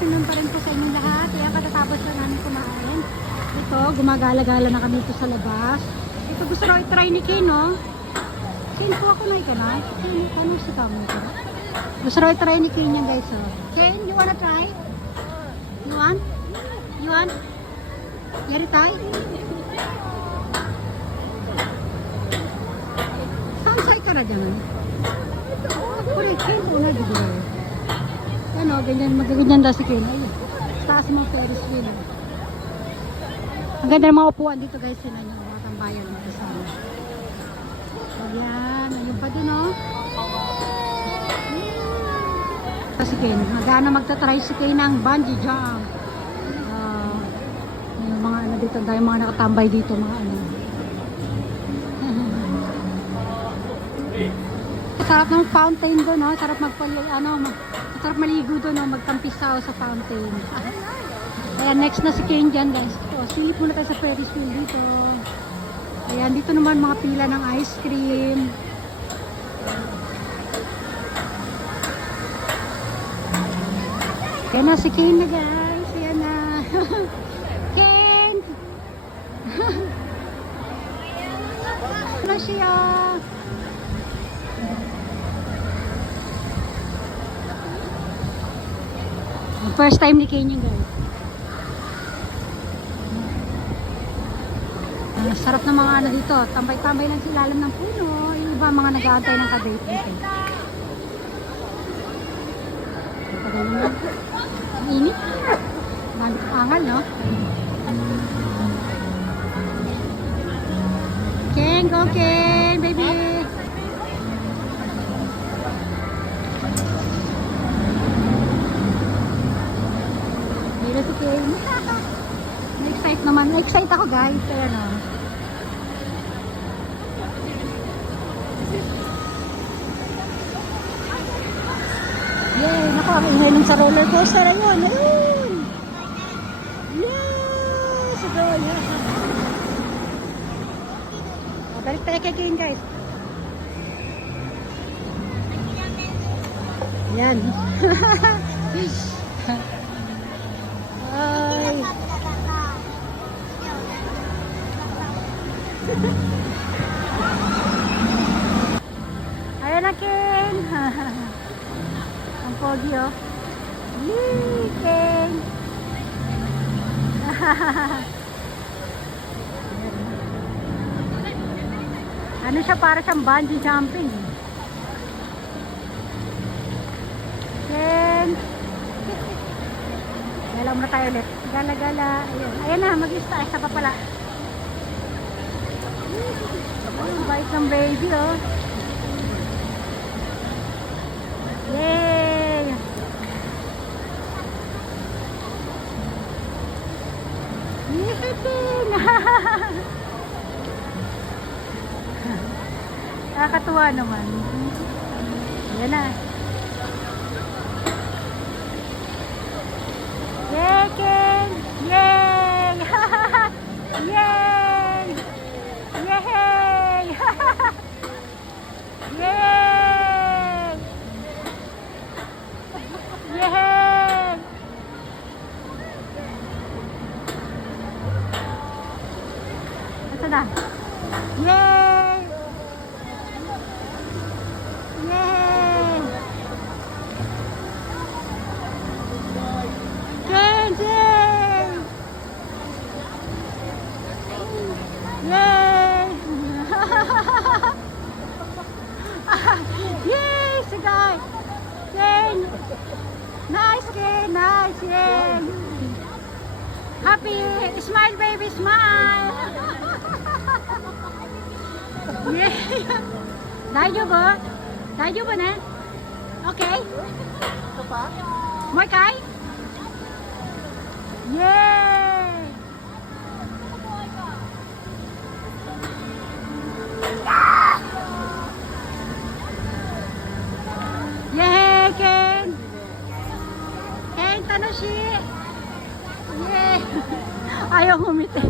afternoon pa rin po sa inyong lahat. Kaya katatapos lang namin kumain. Ito, gumagala-gala na kami dito sa labas. Ito gusto ko i-try ni Ken, no? Ken, po ako na ikanay. Ken, tanong si kamo ito. Gusto ko i-try ni Ken yan, guys. Oh. Ken, you wanna try? You want? You want? Yari tayo? Saan sa'y ka na dyan? Kuri, Ken, una dito. Ano, ganyan, magaganyan daw si Ken. Ayun, taas mo Ferris wheel. Ang ganda ng mga upuan dito guys, yun yung mga tambayan dito sa amin. Ayan, ayun pa din oh. Si Ken, magana magta-try si Ken ng bungee jump. Yung mga ano dito, dahil mga nakatambay dito, mga ano. Sarap ng fountain doon, no? Sarap sarap maligo doon, no? Magtampisaw sa fountain. Ayan, next na si Ken dyan, guys. So, silip muna tayo sa Ferris wheel dito. Ayan, dito naman mga pila ng ice cream. Ayan na si Ken na, guys. Ayan na. Ken! Ano siya? First time ni Ken yung guys. Sarap ng mga ano dito. Tambay-tambay lang sa ilalim ng puno. Yung iba mga nag-aantay ng kadate dito. Ang init. Ang angal, no? Ken, go Ken, baby! Na-excite naman. Na-excite ako guys. Ayan o. Yay! Naku, ang ingay nung sa roller coaster. Ayun! Ayun! Yes! Ito! Yes! Balik tayo kay Ken guys. Ayan. Ay! Ayan na Ken. Ang pogi oh. Yee, Ken. Ano siya, para siyang bungee jumping. Ken. Gala muna tayo ulit. Gala-gala. Ayan. Ayan na, mag-isa. Isa pa pala. Ang bait ng baby, oh. Yay! Yihitin! Nakakatuwa naman. Ayan na. Yay, Ken! Yay! Yay! Yay! Yay! Yay! Ito na. Yay! Yay! Ken! Yay! Yay! Yay! Sigay! Ken! Nice, Ken! Nice! Yay! Happy! Smile, baby! Smile! Yay! Daijoubu? Daijoubu ne? Okay? More kai? Yay! Yay, Ken! Ken, tanoshi! Yay! Ayaw humiti.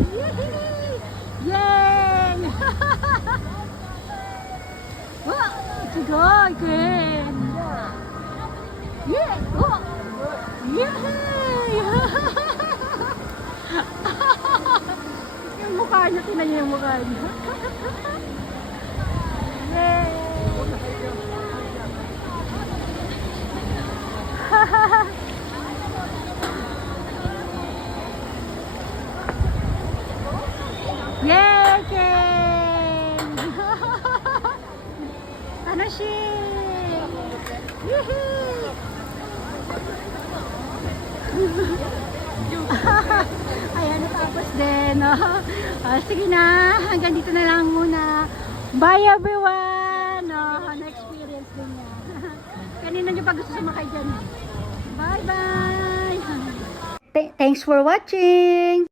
Yay! Oh, sugoi, Ken! Yay! Oh! Yay! mukha niya. Tingnan niyo yung mukha niya. Yay! Yay, Ken! Ano siya? Yehey! Ayan, natapos din. Oh. Sige na, hanggang dito na lang muna. Bye everyone! Oh, na-experience din niya. Kanina niyo pa gusto sumakay dyan. Bye-bye! Thanks for watching!